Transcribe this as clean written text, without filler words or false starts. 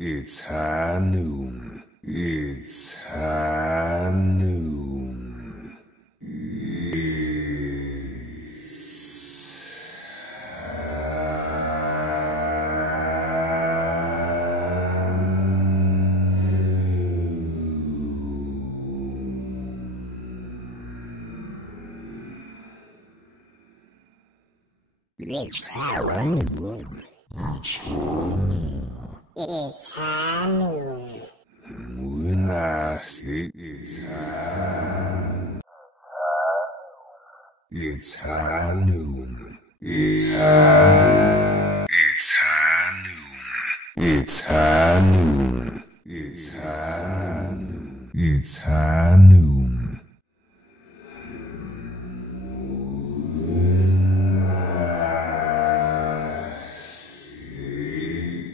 It's high noon. It's high noon. It's high noon. It's high noon. When I say it's high, it's high noon. It's high. It's high noon. It's high noon. It's high noon. It's high noon.